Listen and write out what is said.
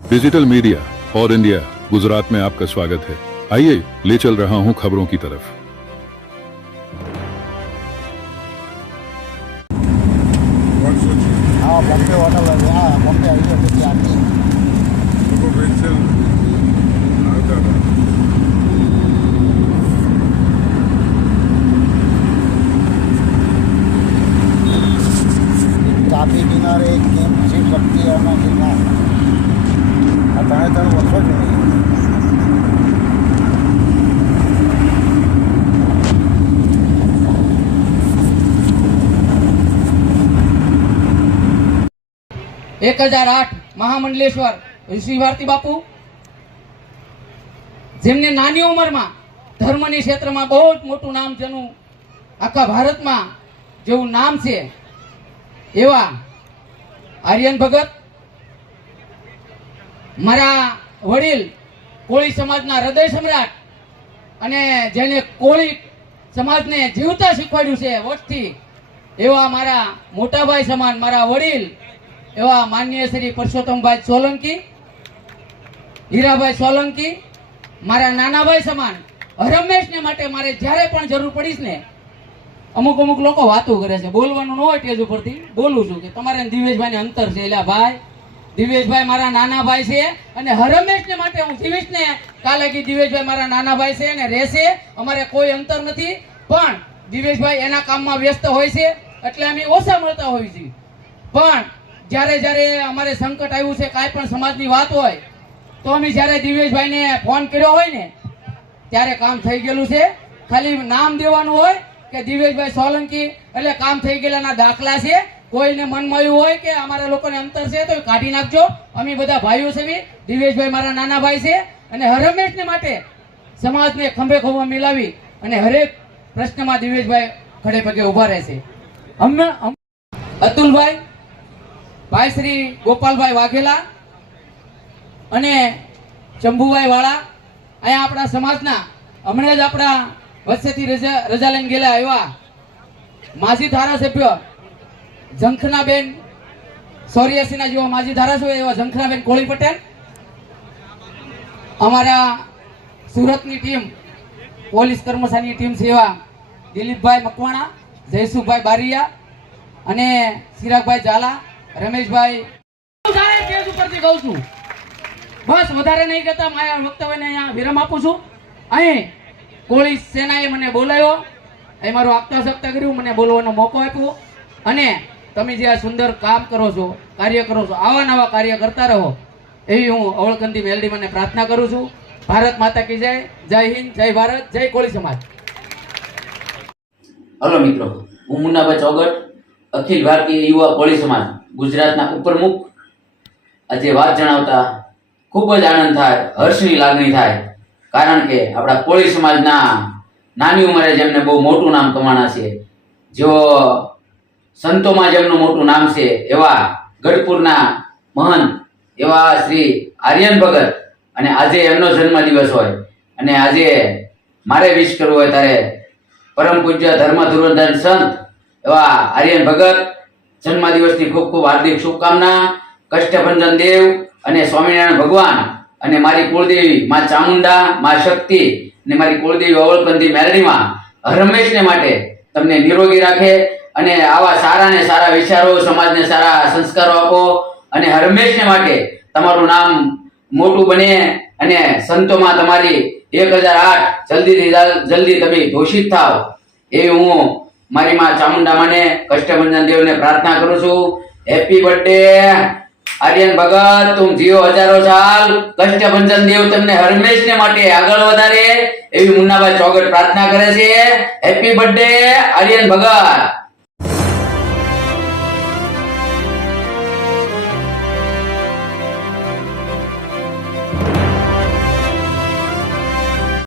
Digital media और India Gujarat में आपका स्वागत है। आइए ले चल रहा हूं खबरों की तरफ। हाँ बॉम्बे होटल है, हाँ बॉम्बे आई है कुछ आती તાપી કિનારે એક કેમ્પ છે શક્તિ એના કિનારે અત્યારે તને વર્ષો જ નહીં एक 1008 महामंडलेश्वर ऋषि भारती बापू જેમને નાની ઉંમરમાં ધર્મની ક્ષેત્રમાં બહુ જ મોટું નામ જેનું આખા ભારતમાં જેવું નામ છે એવા આર્યન ભગત મારા વડીલ કોળી સમાજના હૃદય સમ્રાટ અને જેને કોળી સમાજને જીવતા શીખવાડ્યું છે વર્ષથી એવા મારા મોટાભાઈ સમાન મારા વડીલ એવા માનનીય શ્રી પરસોત્તમભાઈ સોલંકી, હીરાભાઈ સોલંકી, મારા નાનાભાઈ સમાન હરમેશને માટે મારે જ્યારે પણ જરૂર પડીશ ને, અમુક લોકો વાતો કરે છે, બોલવાનું ન હોય ટેજ ઉપરથી બોલું છું કે તમારે દિવેશભાઈને અંતર છે. એટલે ભાઈ દિવેશભાઈ મારા નાના ભાઈ છે અને હરમેશને માટે હું જીવીશ ને કાલે કે દિવેશભાઈ મારા નાના ભાઈ છે અને રહેશે. અમારે કોઈ અંતર નથી, પણ દિવેશભાઈ એના કામમાં વ્યસ્ત હોય છે એટલે અમે ઓછા મળતા હોઈએ છીએ. પણ જ્યારે અમારે સંકટ આવ્યું છે, કાંઈ પણ સમાજની વાત હોય તો અમે જ્યારે દિવેશભાઈને ફોન કર્યો હોય ને ત્યારે કામ થઈ ગયેલું છે. ખાલી નામ દેવાનું હોય કે દિવેશભાઈ સોલંકી એટલે કામ થઈ ગયેલાના દાખલા છે. કોઈને મનમાં એવું હોય કે અમારા લોકોને અંતર છે તો કાઢી નાખજો, અમે બધા ભાઈઓ છે. દિવેશભાઈ મારા નાના ભાઈ છે અને હરમેશને માટે સમાજને ખંભે ખંભા મિલાવી અને હરેક પ્રશ્નમાં દિવેશભાઈ ખડે પગે ઉભા રહેશે. અતુલભાઈ, ભાઈ શ્રી ગોપાલભાઈ વાઘેલા અને ચંબુભાઈ વાળા અહીંયા આપણા સમાજના હમણાં જ આપણા વચ્ચેથી રજા લઈને ગયેલા એવા માજી ધારાસભ્ય ઝંખનાબેન 84 ના જેવા માજી ધારાસભ્ય એવા ઝંખનાબેન કોળી પટેલ, અમારા સુરતની ટીમ પોલીસ કર્મચારીની ટીમ છે એવા દિલીપભાઈ મકવાણા, જયસુભાઈ બારિયા અને ચિરાગભાઈ ઝાલા, રમેશભાઈ. કેસ ઉપરથી કહું છું, બસ વધારે નહીં કહેતા મારા વક્તવ્યને અહીંયા વિરામ આપું છું. અહીં કોળી સેનાએ મને બોલાવ્યો, અહીં મારું આગતા સપ્તા કર્યું, મને બોલવાનો મોકો આપ્યો અને તમે જે આ સુંદર કામ કરો છો, કાર્ય કરો છો, આવા નવા કાર્ય કરતા રહો એવી હું અવળકંદી મેલડી મને પ્રાર્થના કરું છું. ભારત માતા કી જય. જય હિન્દ, જય ભારત, જય કોળી સમાજ. હલો મિત્રો, હું મુન્નાભાઈ ચોગટ, અખિલ ભારતીય યુવા કોળી સમાજ ગુજરાતના ઉપપ્રમુખ. આજે વાત જણાવતા ખૂબ જ આનંદ થાય, હર્ષની લાગણી થાય, કારણ કે આપણા કોળી સમાજના નાની ઉંમરે જેમને બહુ મોટું નામ કમાણા છે, જેઓ સંતોમાં જેમનું મોટું નામ છે એવા ગઢપુરના મહંત એવા શ્રી આર્યન ભગત, અને આજે એમનો જન્મદિવસ હોય અને આજે મારે વિશ કરવું હોય ત્યારે પરમ પૂજ્ય ધર્મ ધુરંધર સંત એવા આર્યન ભગત જન્મદિવસની ખૂબ ખૂબ હાર્દિક શુભકામના. કષ્ટભંજન દેવ અને સ્વામિનારાયણ ભગવાન અને મારી કુળદેવી માં ચામુંડા, માં શક્તિ અને મારી કુળદેવી અવળકંદી મેલડીમાં હરમેશને માટે તમને નિરોગી રાખે અને આવા સારા ને સારા વિચારો, સમાજને સારા સંસ્કારો આપો અને હરમેશને માટે તમારું નામ મોટું બને અને સંતોમાં તમારી 1008 જલ્દી તમે ઘોષિત થાવ એ હું મારી માં ચામુંડા માને કષ્ટભંજન દેવને પ્રાર્થના કરું છું. હેપી બર્થડે આર્યન ભગત, તું જીવો હજારો સાલ. કષ્ટભંજન દેવ તમને હરમેશને માટે આગળ વધારે એવી મુન્નાભાઈ ચોગટ પ્રાર્થના કરે છે. હેપી બર્થડે આર્યન ભગત.